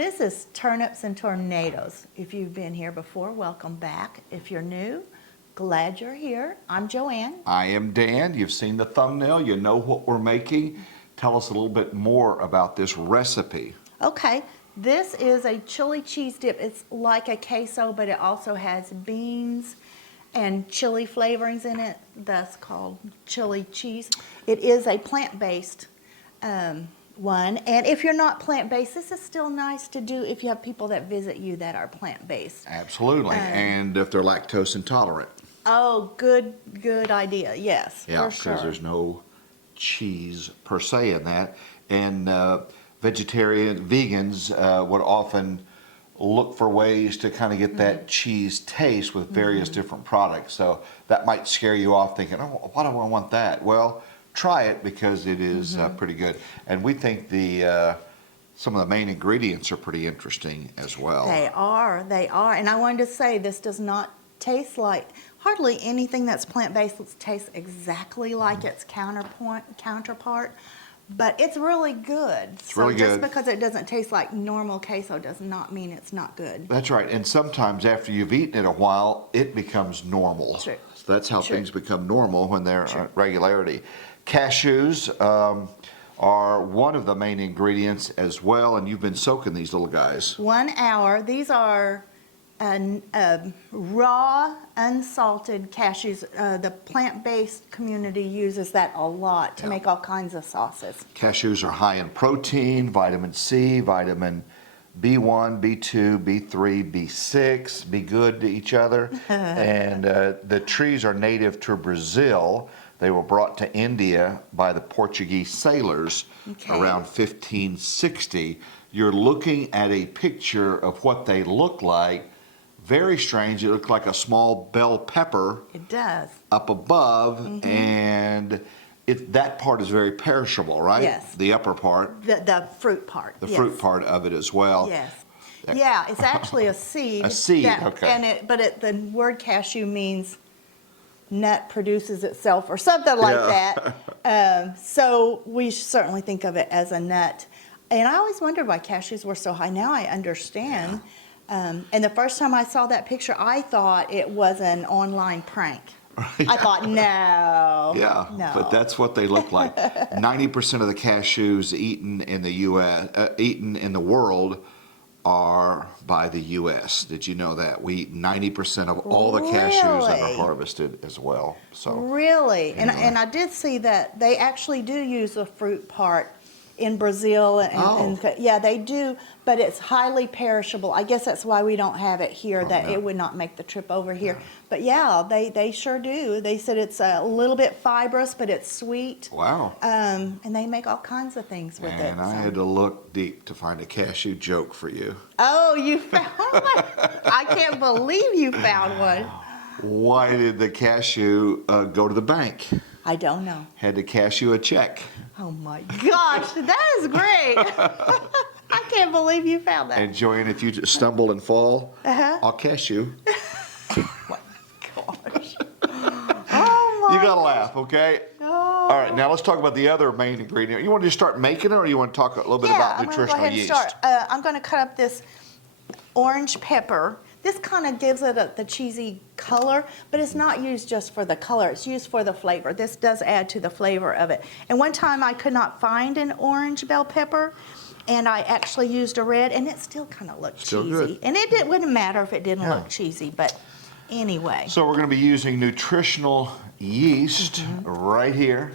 This is Turnips and Tornadoes. If you've been here before, welcome back. If you're new, glad you're here. I'm Joanne. I am Dan. You've seen the thumbnail. You know what we're making. Tell us a little bit more about this recipe. Okay, this is a chili cheese dip. It's like a queso, but it also has beans and chili flavorings in it. That's called chili cheese. It is a plant-based one, and if you're not plant-based, this is still nice to do if you have people that visit you that are plant-based. Absolutely, and if they're lactose intolerant. Oh, good idea. Yes, Yeah, for sure. because there's no cheese per se in that, and vegans would often look for ways to kind of get that cheese taste with various different products. So that might scare you off thinking, oh, why do I want that? Well, try it because it is pretty good. And we think some of the main ingredients are pretty interesting as well. They are. And I wanted to say this does not taste like, hardly anything that's plant-based tastes exactly like its counterpart. But it's really good. It's really just good. because it doesn't taste like normal queso does not mean it's not good. That's right. And sometimes after you've eaten it a while, it becomes normal. True. So that's how things become normal when they're at regularity. Cashews are one of the main ingredients as well, and you've been soaking these little guys. 1 hour. These are raw, unsalted cashews. The plant-based community uses that a lot to make all kinds of sauces. Cashews are high in protein, vitamin C, vitamin B1, B2, B3, B6, be good to each other. And the trees are native to Brazil. They were brought to India by the Portuguese sailors around 1560. You're looking at a picture of what they look like. Very strange. It looks like a small bell pepper. It does. Up above, and that part is very perishable, right? Yes. The upper part. The fruit part. The fruit part of it as well. Yes. Yeah, it's actually a seed. A seed, okay. But the word cashew means nut produces itself or something like that. So we certainly think of it as a nut. And I always wondered why cashews were so high. Now I understand. And the first time I saw that picture, I thought it was an online prank. I thought, no. Yeah, no. But that's what they look like. 90% of the cashews eaten in the eaten in the world are by the U.S. Did you know that? We eat 90% of all the cashews that are harvested as well. So really? Anyway. And I did see that they actually do use the fruit part in Brazil, and yeah, they do, but it's highly perishable. I guess that's why we don't have it here, it would not make the trip over here. But yeah, they sure do. They said it's a little bit fibrous, but it's sweet. Wow. And they make all kinds of things with it. And I had to look deep to find a cashew joke for you. Oh, you found one? I can't believe you found one. Why did the cashew go to the bank? I don't know. Had to cash you a check. Oh my gosh, that is great. I can't believe you found that. And Joanne, if you just stumble and fall, I'll cash you. Oh my gosh. Oh my You gotta laugh, okay? Oh. All right, now let's talk about the other main ingredient. You want to just start making it, or you want to talk a little bit about nutritional yeast? I'm going to go ahead and start. I'm going to cut up this orange pepper. This kind of gives it the cheesy color, but it's not used just for the color. It's used for the flavor. This does add to the flavor of it. And one time I could not find an orange bell pepper, and I actually used a red, and it still kind of looked cheesy. Good. And it wouldn't matter if it didn't look cheesy, but anyway. So we're going to be using nutritional yeast right here,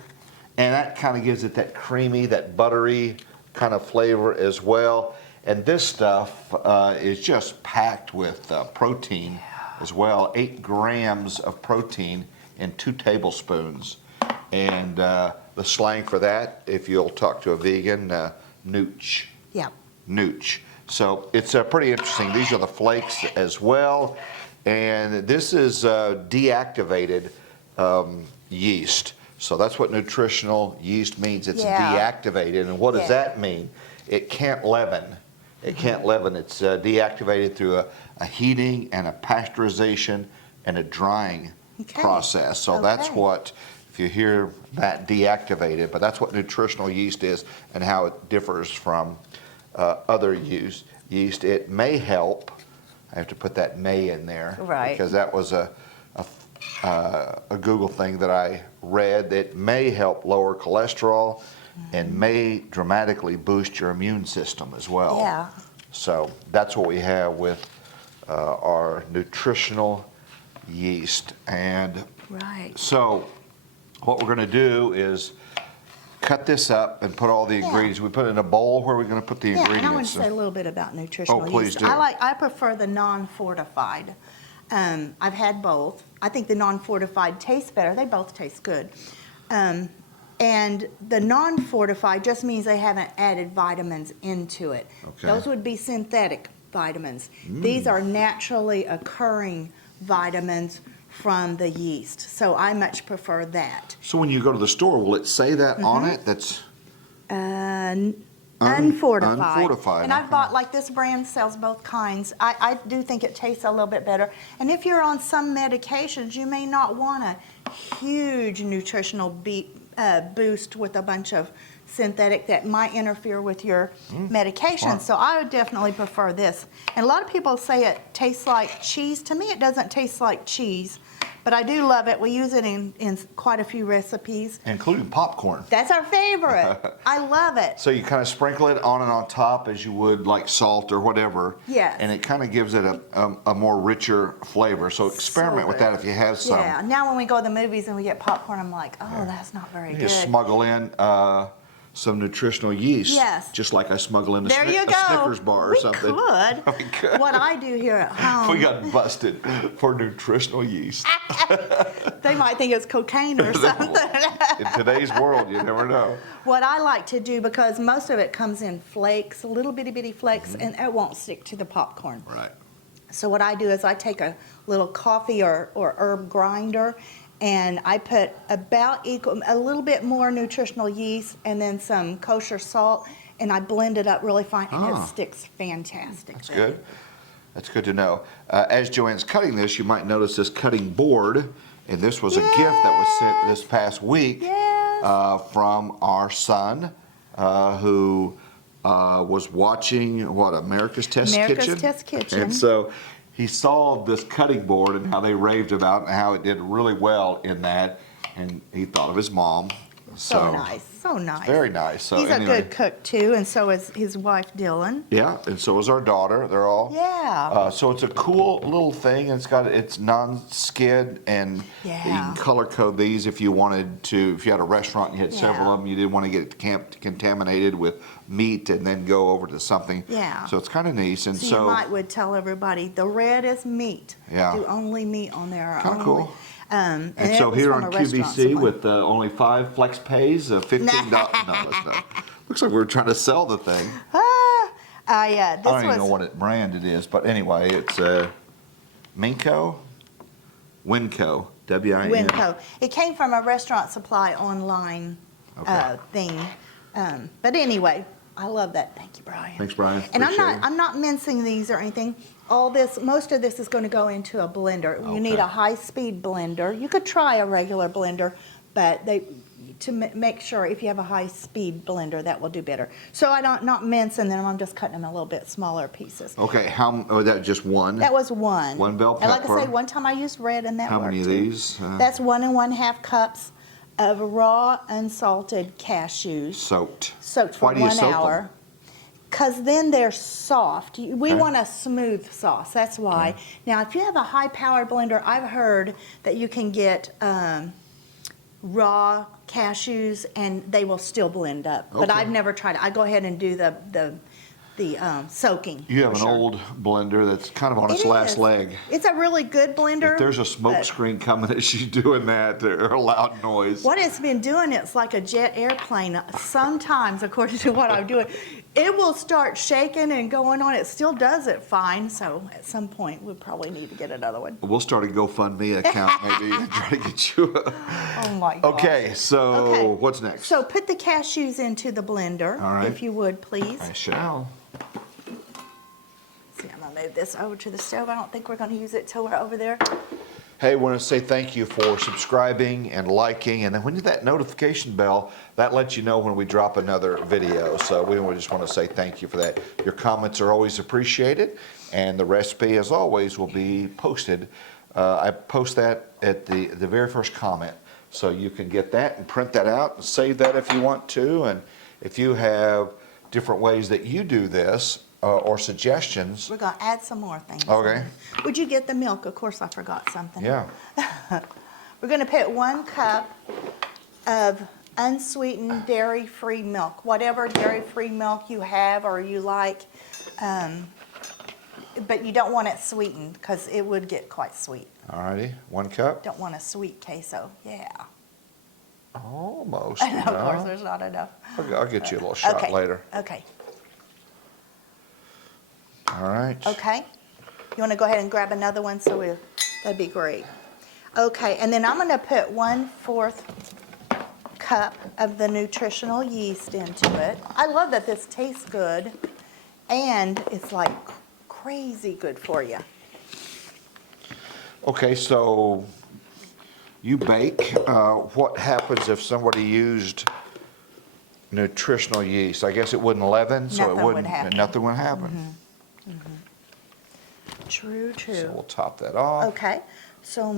and that kind of gives it that creamy, that buttery kind of flavor as well. And this stuff is just packed with protein as well. 8 grams of protein in 2 tablespoons. And the slang for that, if you'll talk to a vegan, nooch. Yeah. Nooch. So it's pretty interesting. These are the flakes as well. And this is deactivated yeast. So that's what nutritional yeast means. It's deactivated. And what does that mean? It can't leaven. It can't leaven. It's deactivated through a heating and a pasteurization and a drying process. So that's what, if you hear that, deactivated, but that's what nutritional yeast is and how it differs from other yeast. It may help. I have to put that may in there. Right. Because that was a Google thing that I read that may help lower cholesterol and may dramatically boost your immune system as well. Yeah. So that's what we have with our nutritional yeast. And Right. so what we're going to do is cut this up and put all the ingredients. We put it in a bowl. Where are we going to put the ingredients? And I want to say a little bit about nutritional yeast. please do. I prefer the non-fortified. I've had both. I think the non-fortified tastes better. They both taste good. And the non-fortified just means they haven't added vitamins into it. Okay. Those would be synthetic vitamins. These are naturally occurring vitamins from the yeast. So I much prefer that. So when you go to the store, will it say that on it? That's Unfortified. unfortified, And I've okay. bought, like this brand sells both kinds. I do think it tastes a little bit better. And if you're on some medications, you may not want a huge nutritional boost with a bunch of synthetic that might interfere with your medication. Wow. So I would definitely prefer this. And a lot of people say it tastes like cheese. To me, it doesn't taste like cheese, but I do love it. We use it in quite a few recipes. including popcorn. That's our favorite. I love it. So you kind of sprinkle it on and on top as you would like salt or whatever. Yes. And it kind of gives it a more richer flavor. So experiment with that if you have some. Yeah. Now when we go to the movies and we get popcorn, I'm like, oh, that's not very You good. just smuggle in some nutritional yeast. Yes. Just like I smuggle in a, There you a go. Snickers bar or something. Could. We could. What I do here at home, We got busted for nutritional yeast. they might think it's cocaine or something. In today's world, you never know. What I like to do, because most of it comes in flakes, little bitty flakes, and it won't stick to the popcorn. Right. So what I do is I take a little coffee or herb grinder, and I put about a little bit more nutritional yeast and then some kosher salt, and I blend it up really fine, and it sticks fantastic. That's good. That's good to know. As Joanne's cutting this, you might notice this cutting board, and this was a gift that was sent this past week from our son, who was watching, America's Test Kitchen? America's Test Kitchen. And so he saw this cutting board and how they raved about it and how it did really well in that, and he thought of his mom. So nice, so nice. Very nice. So He's anyway, a good cook too, and so is his wife Dylan. yeah, and so is our daughter. They're all. Yeah. So it's a cool little thing. It's non-skid, and you can color code these if you wanted to. If you had a restaurant and you had several of them, you didn't want to get it contaminated with meat and then go over to something. Yeah. So it's kind of nice, and So you would tell everybody the red is meat. Yeah. Do only meat on there. Kind of cool. And And so it was here from on a restaurant QVC supply. with only 5 flex pays, $15. No, that's not. Looks like we're trying to sell the thing. This I don't even know was what brand it is, but anyway, it's Winco, W-I-N. Winco. It came from a restaurant supply online thing. But anyway, I love that. Thank you, Brian. Thanks, Brian. And Appreciate it. I'm not mincing these or anything. Most of this is going to go into a blender. You need Okay. a high-speed blender. You could try a regular blender, but to make sure if you have a high-speed blender, that will do better. So I'm not mincing them. I'm just cutting them a little bit smaller pieces. Okay, that just one? That was one. One bell And like I pepper. say, one time I used red, and that How worked many of too. these? That's 1 1/2 cups of raw unsalted cashews Soaked. soaked for Why do you 1 soak hour. them? Because then they're soft. We Okay. want a smooth sauce. That's why. Okay. Now, if you have a high-powered blender, I've heard that you can get raw cashews and they will still blend up. But Okay. I've never tried it. I go ahead and do the soaking. You have for an sure. old blender that's kind of on its It last is. leg. It's a really good blender. If there's a smoke but screen coming as she's doing that, or a loud noise. What it's been doing, it's like a jet airplane. Sometimes, according to what I'm doing, it will start shaking and going on. It still does it fine. So at some point, we probably need to get another one. We'll start a GoFundMe account maybe and try to get you a... Oh my God. Okay, so Okay. what's next? So put the cashews into the blender, All right. if you would, please. I shall. See, I'm gonna move this over to the stove. I don't think we're gonna use it till we're over there. Hey, I want to say thank you for subscribing and liking, and then when you hit that notification bell, that lets you know when we drop another video. So we just want to say thank you for that. Your comments are always appreciated, and the recipe, as always, will be posted. I post that at the very first comment, so you can get that and print that out and save that if you want to. And if you have different ways that you do this or suggestions. We're going to add some more things. Okay. Would you get the milk? Of course, I forgot something. Yeah. We're going to put 1 cup of unsweetened dairy-free milk, whatever dairy-free milk you have or you like, but you don't want it sweetened because it would get quite sweet. All righty, 1 cup. Don't want a sweet queso, yeah. Almost. And of course, there's not enough. I'll get you a little shot Okay. later. Okay. All right. Okay. You want to go ahead and grab another one? That'd be great. Okay, and then I'm going to put 1/4 cup of the nutritional yeast into it. I love that this tastes good, and it's like crazy good for you. Okay, so you bake. What happens if somebody used nutritional yeast? I guess it wouldn't leaven, so Nothing it wouldn't. would happen. Nothing would happen. True, true. So we'll top that off. Okay, so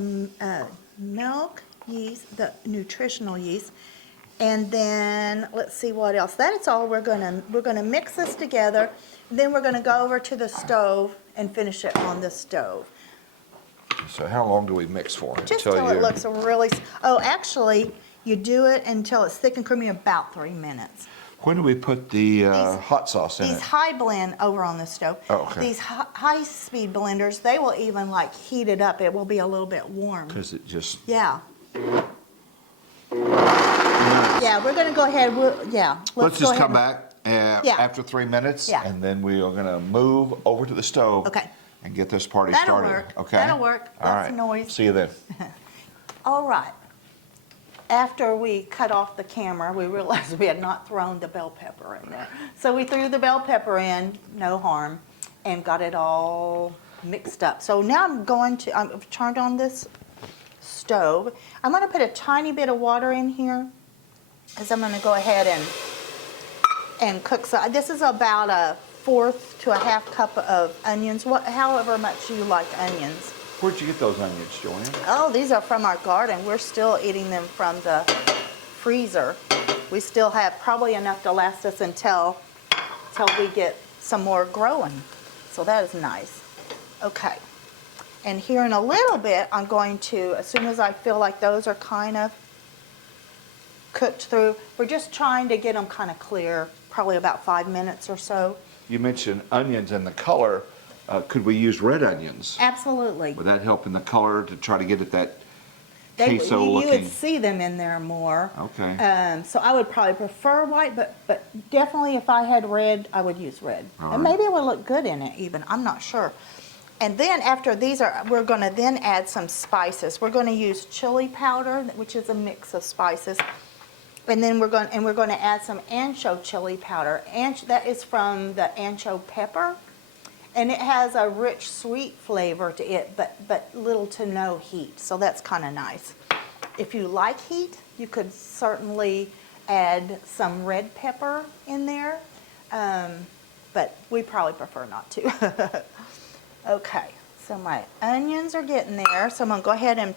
milk, yeast, the nutritional yeast, and then let's see what else. That is all we're gonna mix this together. And then we're gonna go over to the stove and finish it on the stove. So how long do we mix for? Just till it looks really. Oh, actually, you do it until it's thick and creamy, about 3 minutes. When do we put the hot sauce in These it? high blend over on the stove. Oh, okay. These high-speed blenders, they will even like heat it up. It will be a little bit warm. Because it just. Yeah. Yeah, we're gonna go ahead. Let's go just ahead come and- back Yeah. after 3 minutes, Yeah. and then we are gonna move over to the stove. Okay. And get this party That'll started. work. Okay. That'll work. All Lots right. of noise. See you then. All right. After we cut off the camera, we realized we had not thrown the bell pepper in there. So we threw the bell pepper in, no harm, and got it all mixed up. So now I've turned on this stove. I'm going to put a tiny bit of water in here, because I'm going to go ahead and cook. So this is about 1/4 to 1/2 cup of onions, however much you like onions. Where'd you get those onions, Joanne? Oh, these are from our garden. We're still eating them from the freezer. We still have probably enough to last us until we get some more growing. So that is nice. Okay. And here in a little bit, I'm going to, as soon as I feel like those are kind of cooked through, we're just trying to get them kind of clear, probably about 5 minutes or so. You mentioned onions and the color. Could we use red onions? Absolutely. Would that help in the color to try to get at that You queso looking? would see them in there more. Okay. So I would probably prefer white, but definitely if I had red, I would use red. All And right. maybe it would look good in it even, I'm not sure. And then after these we're gonna then add some spices. We're gonna use chili powder, which is a mix of spices. And then we're gonna add some ancho chili powder. That is from the ancho pepper. And it has a rich, sweet flavor to it, but little to no heat. So that's kind of nice. If you like heat, you could certainly add some red pepper in there. But we probably prefer not to. Okay, so my onions are getting there. So I'm going to go ahead and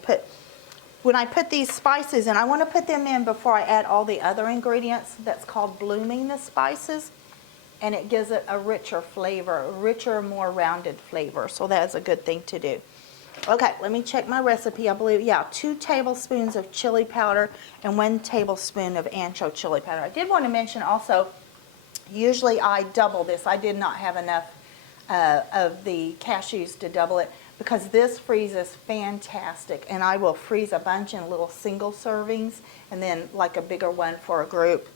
when I put these spices in, I want to put them in before I add all the other ingredients. That's called blooming the spices. And it gives it a richer flavor, a richer, more rounded flavor. So that's a good thing to do. Okay, let me check my recipe. I believe, 2 tablespoons of chili powder and 1 tablespoon of ancho chili powder. I did want to mention also, usually I double this. I did not have enough of the cashews to double it because this freezes fantastic. And I will freeze a bunch in little single servings and then like a bigger one for a group.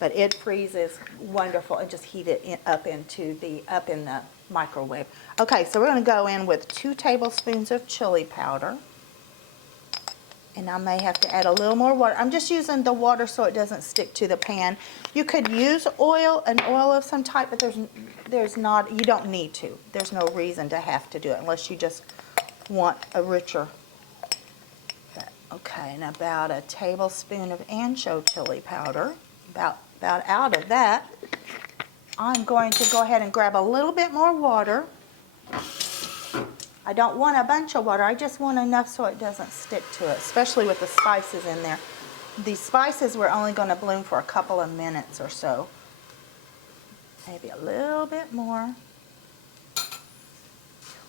But it freezes wonderful, and just heat it up in the microwave. Okay, so we're going to go in with 2 tablespoons of chili powder. And I may have to add a little more water. I'm just using the water so it doesn't stick to the pan. You could use an oil of some type, but there's not, you don't need to. There's no reason to have to do it unless you just want a richer Okay, and about a tablespoon of anchovy powder. About out of that. I'm going to go ahead and grab a little bit more water. I don't want a bunch of water, I just want enough so it doesn't stick to it, especially with the spices in there. These spices were only going to bloom for a couple of minutes or so. Maybe a little bit more.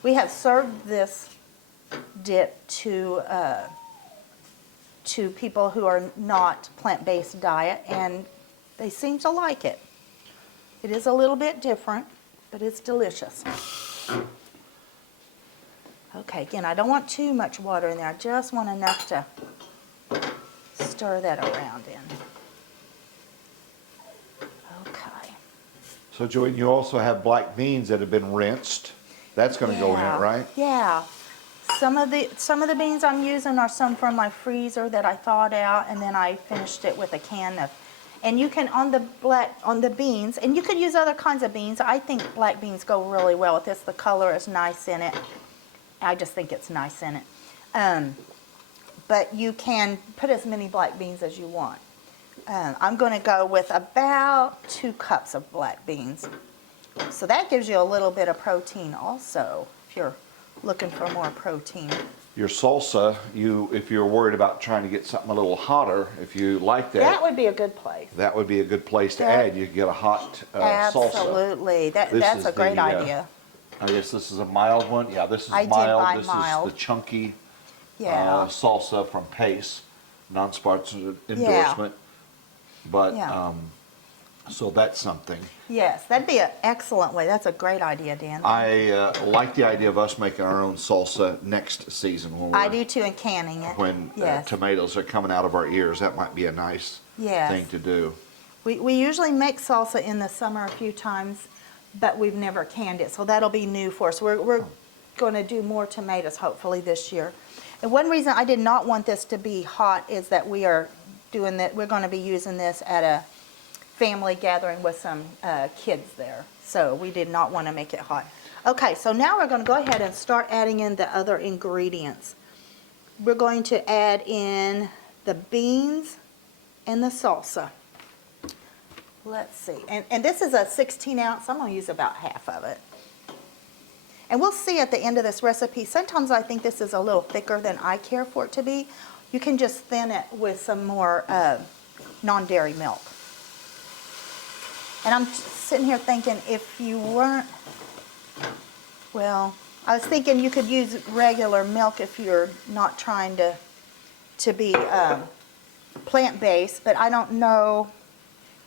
We have served this dip to people who are not plant-based diet, and they seem to like it. It is a little bit different, but it's delicious. Okay, again, I don't want too much water in there. I just want enough to stir that around in. Okay. So Joanne, you also have black beans that have been rinsed. That's going to go in it, right? Yeah. Some of the beans I'm using are some from my freezer that I thawed out, and then I finished it with a can of. And you can on the beans, and you could use other kinds of beans. I think black beans go really well with this. The color is nice in it. I just think it's nice in it. But you can put as many black beans as you want. I'm going to go with about 2 cups of black beans. So that gives you a little bit of protein also, if you're looking for more protein. Your salsa, if you're worried about trying to get something a little hotter, if you like that. That would be a good place. That would be a good place to add. You could get a hot salsa. Absolutely. That's a great idea. I guess this is a mild one. Yeah, this is I did mild. buy This mild. is the chunky salsa from Pace, non-sponsored Yeah. endorsement. But Yeah. so that's something. Yes, that'd be an excellent way. That's a great idea, Dan. I like the idea of us making our own salsa next season when I do too, and canning it. when Yes. tomatoes are coming out of our ears. That might be a nice Yes. thing to do. We usually make salsa in the summer a few times, but we've never canned it, so that'll be new for us. We're going to do more tomatoes hopefully this year. And one reason I did not want this to be hot is that we're going to be using this at a family gathering with some kids there. So we did not want to make it hot. Okay, so now we're going to go ahead and start adding in the other ingredients. We're going to add in the beans and the salsa. Let's see. And this is a 16 ounce. I'm going to use about half of it. And we'll see at the end of this recipe. Sometimes I think this is a little thicker than I care for it to be. You can just thin it with some more non-dairy milk. And I'm sitting here thinking if you weren't, well, I was thinking you could use regular milk if you're not trying to be plant-based, but I don't know.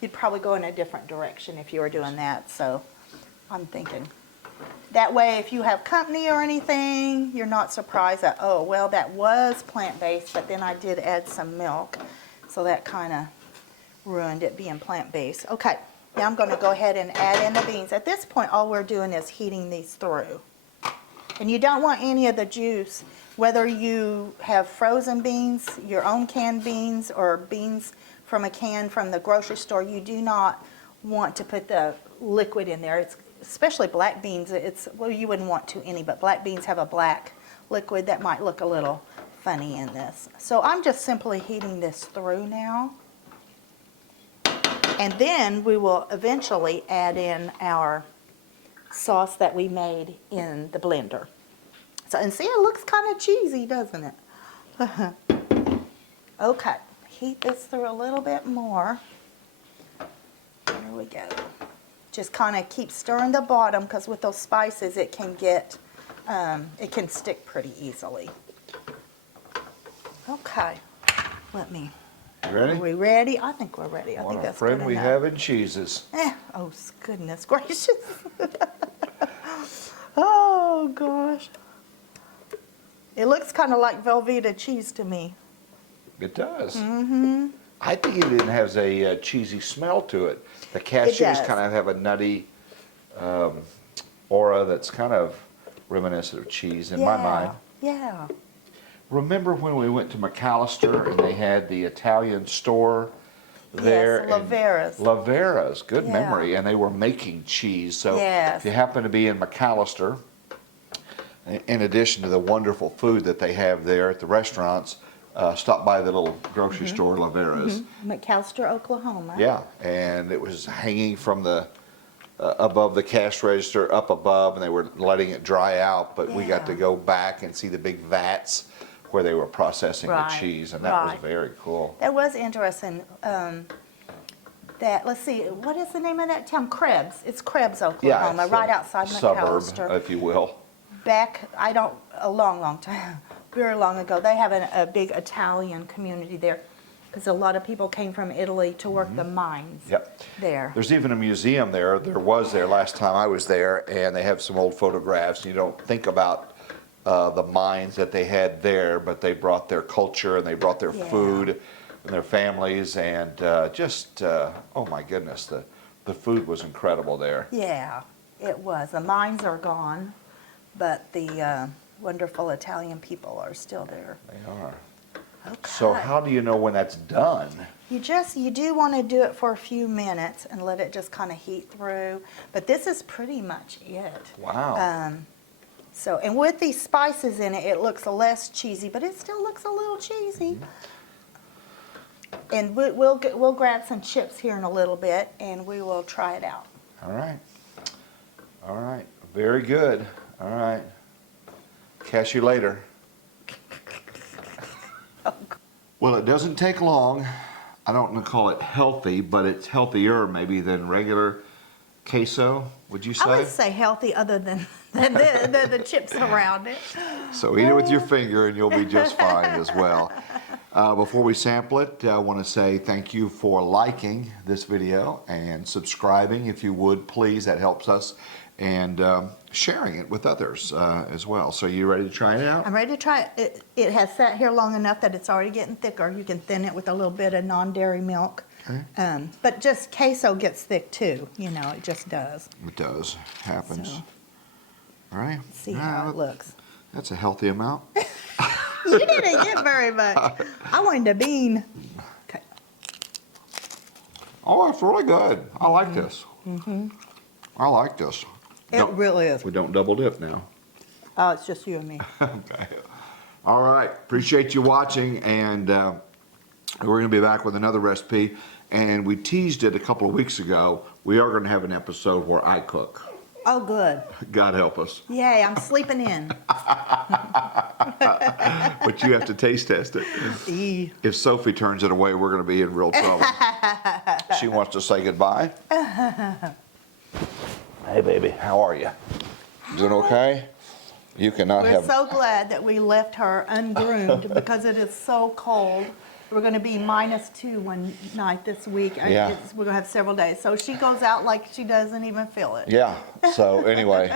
You'd probably go in a different direction if you were doing that, so I'm thinking. That way, if you have company or anything, you're not surprised that, oh, well, that was plant-based, but then I did add some milk, so that kind of ruined it being plant-based. Okay, now I'm going to go ahead and add in the beans. At this point, all we're doing is heating these through. And you don't want any of the juice, whether you have frozen beans, your own canned beans, or beans from a can from the grocery store. You do not want to put the liquid in there. It's especially black beans. Well, you wouldn't want to any, but black beans have a black liquid that might look a little funny in this. So I'm just simply heating this through now. And then we will eventually add in our sauce that we made in the blender. So, and see, it looks kind of cheesy, doesn't it? Okay, heat this through a little bit more. There we go. Just kind of keep stirring the bottom because with those spices it can get, it can stick pretty easily. Okay, let me. You ready? Are we ready? I think we're ready. I What think a that's friend good we enough. have in cheeses. Oh, goodness gracious. Oh, gosh. It looks kind of like Velveeta cheese to me. It does. Mm-hmm. I think it even has a cheesy smell to it. The cashews does. kind of have a nutty aura that's kind of reminiscent of cheese in my mind. Yeah. Remember when we went to McAllister and they had the Italian store there? Yes, and Lavera's. Lavera's, good Yeah. memory. And they were making cheese. So Yes. if you happen to be in McAllister, in addition to the wonderful food that they have there at the restaurants, stopped by the little grocery store, Lavera's. McAllister, Oklahoma. Yeah, and it was hanging from the above the cash register, up above, and they were letting it dry out. But we got to Yeah. go back and see the big vats where they were processing the Right, cheese, and that was right. very cool. That was interesting. That, let's see, what is the name of that town? Krebs. It's Krebs, Oklahoma, it's right a outside suburb, McAllister. if you will. Back, a long time, very long ago, they have a big Italian community there because a lot of people came from Italy to work the mines Yep. there. There's even a museum there. There was there last time I was there, and they have some old photographs. You don't think about the mines that they had there, but they brought their culture and they brought their Yeah. food and their families, and oh my goodness, the food was incredible there. Yeah, it was. The mines are gone, but the wonderful Italian people are still there. They are. Okay. So how do you know when that's done? You do want to do it for a few minutes and let it just kind of heat through, but this is pretty much it. Wow. So, and with these spices in it, it looks less cheesy, but it still looks a little cheesy. And we'll grab some chips here in a little bit, and we will try it out. All right. All right. Very good. All right. Catch you later. Well, it doesn't take long. I don't want to call it healthy, but it's healthier maybe than regular queso, would you say? I would say healthy other than the chips around it. So eat it with your finger and you'll be just fine as well. Before we sample it, I want to say thank you for liking this video and subscribing if you would, please. That helps us. And sharing it with others as well. So you ready to try it out? I'm ready to try it. It has sat here long enough that it's already getting thicker. You can thin it with a little bit of non-dairy milk. Okay. But just queso gets thick too. You know, it just does. It does. Happens. So, All right. see how it looks. That's a healthy amount. You didn't get very much. I wanted a bean. Okay. Oh, it's really good. I like this. I like this. It really is. We don't double dip now. Oh, it's just you and me. Okay. All right. Appreciate you watching, and we're going to be back with another recipe. And we teased it a couple of weeks ago. We are going to have an episode where I cook. Oh, good. God help us. Yay, I'm sleeping in. But you have to taste test it. Eee. If Sophie turns it away, we're going to be in real trouble. She wants to say goodbye. Hey, baby, how are you? Doing okay? You cannot We're have... so glad that we left her ungroomed because it is so cold. We're going to be -2 one night this week. Yeah. We're going to have several days. So she goes out like she doesn't even feel it. Yeah, so anyway,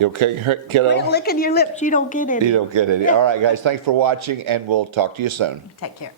you okay, Quit kiddo? licking your lips. You don't get any. You don't get it. All right, guys, thanks for watching, and we'll talk to you soon. Take care.